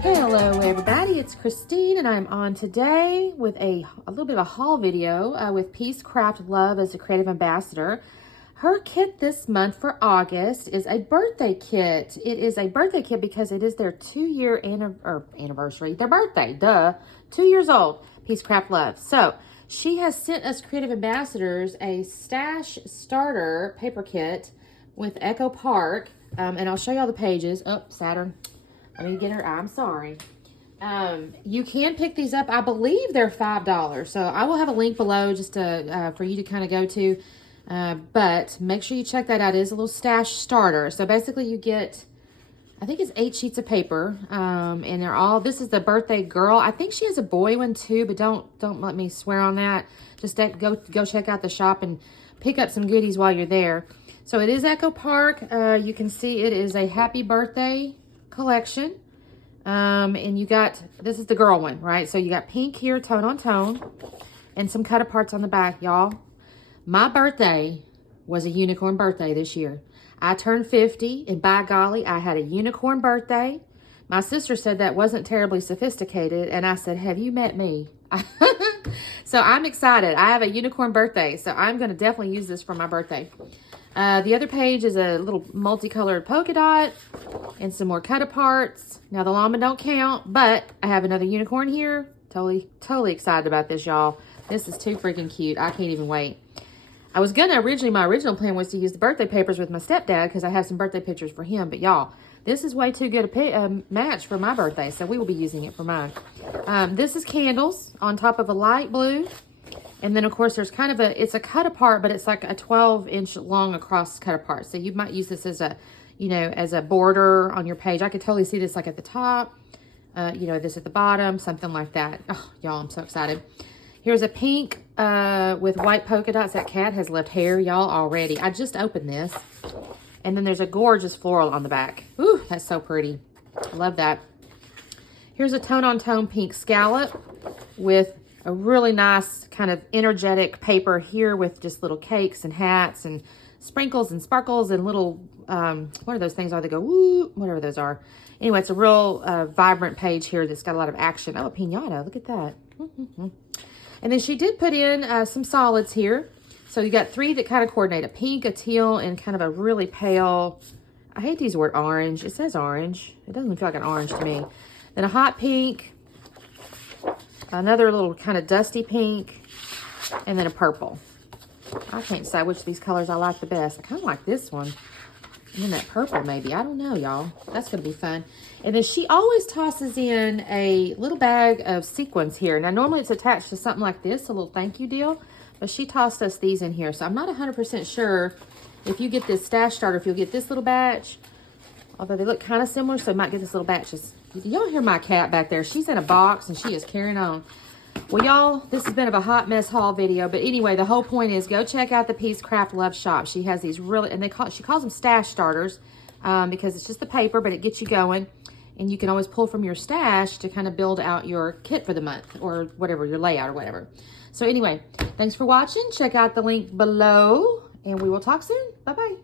Hello everybody, it's Christine and I'm on today with a little bit of a haul video with Peace Craft Love as a creative ambassador. Her kit this month for August is a birthday kit. It is a birthday kit because it is their 2-year anniversary, their birthday, 2 years old, Peace Craft Love. So she has sent us creative ambassadors a stash starter paper kit with Echo Park, and I'll show you all the pages. Oh, Saturn. Let me get her. I'm sorry. You can pick these up. I believe they're $5. So I will have a link below just to for you to kind of go to. But make sure you check that out. It is a little stash starter. So basically you get, I think it's 8 sheets of paper. And they're all, this is the birthday girl. I think she has a boy one too, but don't let me swear on that. Just go check out the shop and pick up some goodies while you're there. So it is Echo Park. You can see it is a happy birthday collection. And you got, this is the girl one, right? So you got pink here, tone on tone, and some cut aparts on the back, y'all. My birthday was a unicorn birthday this year. I turned 50, and by golly, I had a unicorn birthday. My sister said that wasn't terribly sophisticated, and I said, have you met me? So I'm excited. I have a unicorn birthday, so I'm going to definitely use this for my birthday. The other page is a little multicolored polka dot and some more cut aparts. Now the llama don't count, but I have another unicorn here. Totally excited about this, y'all. This is too freaking cute. I can't even wait. I was gonna my original plan was to use the birthday papers with my stepdad because I have some birthday pictures for him, but y'all, this is way too good a match for my birthday, so we will be using it for mine. This is candles on top of a light blue. And then, of course, there's kind of it's a cut apart, but it's like a 12-inch long across cut apart. So you might use this as a, as a border on your page. I could totally see this like at the top, this at the bottom, something like that. Oh, y'all, I'm so excited. Here's a pink with white polka dots. That cat has left hair, y'all, already. I just opened this. And then there's a gorgeous floral on the back. Ooh, that's so pretty. Love that. Here's a tone-on-tone pink scallop with a really nice kind of energetic paper here with just little cakes and hats and sprinkles and sparkles and little, what are those things are? They go, woo, whatever those are. Anyway, it's a real vibrant page here that's got a lot of action. Oh, a piñata, look at that. And then she did put in some solids here. So you got 3 that kind of coordinate, a pink, a teal, and kind of a really pale, I hate to use the word orange. It says orange. It doesn't feel like an orange to me. Then a hot pink, another little kind of dusty pink, and then a purple. I can't decide which of these colors I like the best. I kind of like this one. And then that purple maybe. I don't know, y'all. That's going to be fun. And then she always tosses in a little bag of sequins here. Now, normally it's attached to something like this, a little thank you deal. But she tossed us these in here. So I'm not 100% sure if you get this stash starter, if you'll get this little batch. Although they look kind of similar, so you might get this little batch. Y'all hear my cat back there. She's in a box, and she is carrying on. Well, y'all, this has been a hot mess haul video. But anyway, the whole point is go check out the Peace Craft Love shop. She has these really, and she calls them stash starters because it's just the paper, but it gets you going. And you can always pull from your stash to kind of build out your kit for the month or whatever, your layout or whatever. So anyway, thanks for watching. Check out the link below, and we will talk soon. Bye-bye.